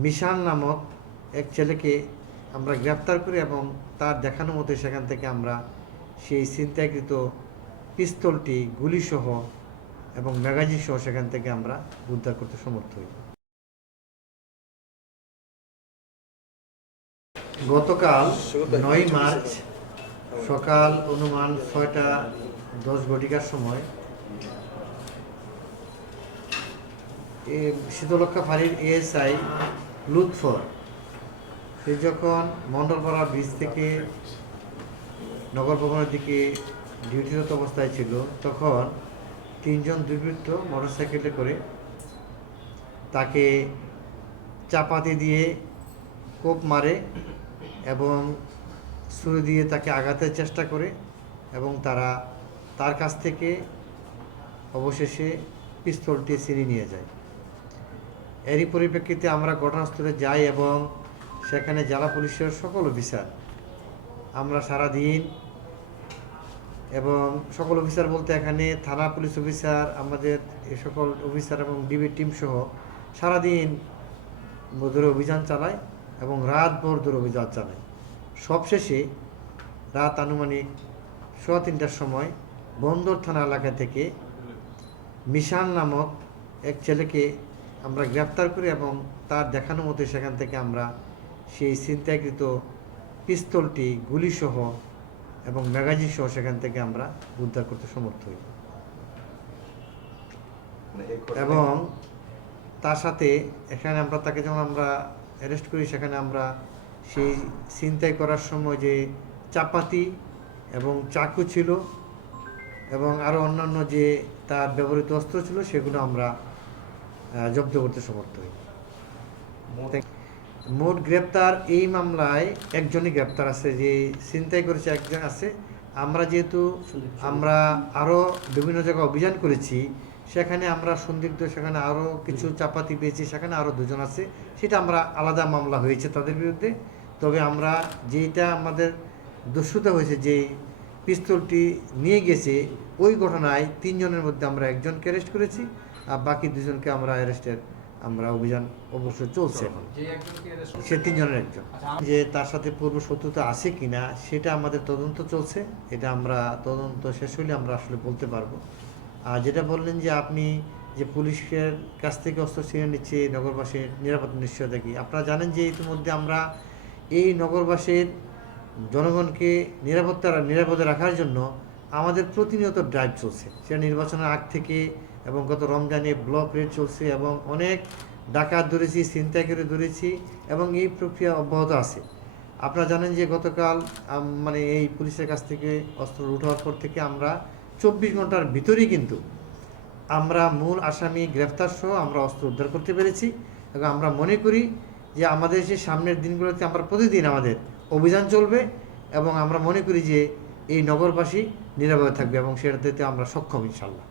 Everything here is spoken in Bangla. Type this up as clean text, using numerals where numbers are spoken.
মিশান নামক এক ছেলেকে আমরা গ্রেপ্তার করি এবং তার দেখানো মতো সেখান থেকে আমরা সেই ছিনতাইকৃত পিস্তলটি, গুলিসহ এবং ম্যাগাজিন সহ সেখান থেকে আমরা উদ্ধার করতে সমর্থ হই। গতকাল ৯ মার্চ সকাল অনুমান ৬টা ১০ সময় শীতলক্ষা ফাঁড়ির এএসআই লুৎফর সে যখন মণ্ডলপাড়া ব্রিজ থেকে নগর ভবনের দিকে ডিউটিরত অবস্থায় ছিল, তখন ৩জন দুর্বৃত্ত মোটরসাইকেলে করে তাকে চাপাতি দিয়ে কোপ মারে এবং ছুরি দিয়ে তাকে আঘাতের চেষ্টা করে এবং তার কাছ থেকে অবশেষে পিস্তলটি ছিনিয়ে নিয়ে যায়। এরই পরিপ্রেক্ষিতে আমরা ঘটনাস্থলে যাই এবং সেখানে জেলা পুলিশের সকল অফিসার, আমরা সারাদিন, এবং সকল অফিসার বলতে এখানে থানা পুলিশ অফিসার, আমাদের এ সকল অফিসার এবং ডিবি টিম সহ সারাদিন ধরে অভিযান চালায় এবং রাত ভোর ধরে অভিযান চালায়। সবশেষে রাত আনুমানিক ৩:৩০টার সময় বন্দর থানা এলাকা থেকে মিশান নামক এক ছেলেকে আমরা গ্রেপ্তার করি এবং তার দেখানো মতো সেখান থেকে আমরা সেই ছিনতাইকৃত পিস্তলটি, গুলিসহ এবং ম্যাগাজিন সহ সেখান থেকে আমরা উদ্ধার করতে সমর্থ হই। এবং তার সাথে এখানে আমরা তাকে যখন আমরা অ্যারেস্ট করি, সেখানে আমরা সেই ছিনতাই করার সময় যে চাপাতি এবং চাকু ছিল এবং আরও অন্যান্য যে তার ব্যবহৃত অস্ত্র ছিল সেগুলো আমরা জব্দ করতে সমর্থ হই। মোট গ্রেপ্তার এই মামলায় একজনই গ্রেপ্তার আছে, যে ছিনতাই করেছে একজন আছে। আমরা আরও বিভিন্ন জায়গায় অভিযান করেছি, সেখানে আমরা সন্দিগ্ধ, সেখানে আরও কিছু চাপাতি পেয়েছি, সেখানে আরও দুজন আছে, সেটা আমরা আলাদা মামলা হয়েছে তাদের বিরুদ্ধে। তবে আমরা যেটা আমাদের দস্যুতা হয়েছে, যে পিস্তলটি নিয়ে গেছে, ওই ঘটনায় ৩ জনের মধ্যে আমরা একজনকে অ্যারেস্ট করেছি আর বাকি 2জনকে আমরা আমরা অভিযান অবশ্যই চলছে। এখন সে 3 জনের একজন, যে তার সাথে পূর্ব শত্রুতা আছে কিনা সেটা আমাদের তদন্ত চলছে। এটা আমরা তদন্ত শেষ হলে আমরা আসলে বলতে পারবো। আর যেটা বললেন যে আপনি যে পুলিশের কাছ থেকে অস্ত্র ছিনিয়ে নিচ্ছে নগরবাসীর নিরাপত্তা নিশ্চয়তা কি, আপনারা জানেন যে ইতিমধ্যে আমরা এই নগরবাসীর জনগণকে নিরাপদে রাখার জন্য আমাদের প্রতিনিয়ত ড্রাইভ চলছে। সেটা নির্বাচনের আগ থেকে এবং গত রমজানে ব্লক রেড চলছে এবং অনেক ডাকাত ধরেছি, ছিনতাই করে ধরেছি এবং এই প্রক্রিয়া অব্যাহত আছে। আপনারা জানেন যে গতকাল এই পুলিশের কাছ থেকে অস্ত্র উঠার পর থেকে আমরা 24 ঘন্টার ভিতরেই কিন্তু আমরা মূল আসামি গ্রেফতার সহ আমরা অস্ত্র উদ্ধার করতে পেরেছি। এবং আমরা মনে করি যে আমাদের যে সামনের দিনগুলোতে আমরা প্রতিদিন আমাদের অভিযান চলবে এবং আমরা মনে করি যে এই নগরবাসী নিরাপদে থাকবে এবং সেটাতে আমরা সক্ষম ইনশাল্লাহ।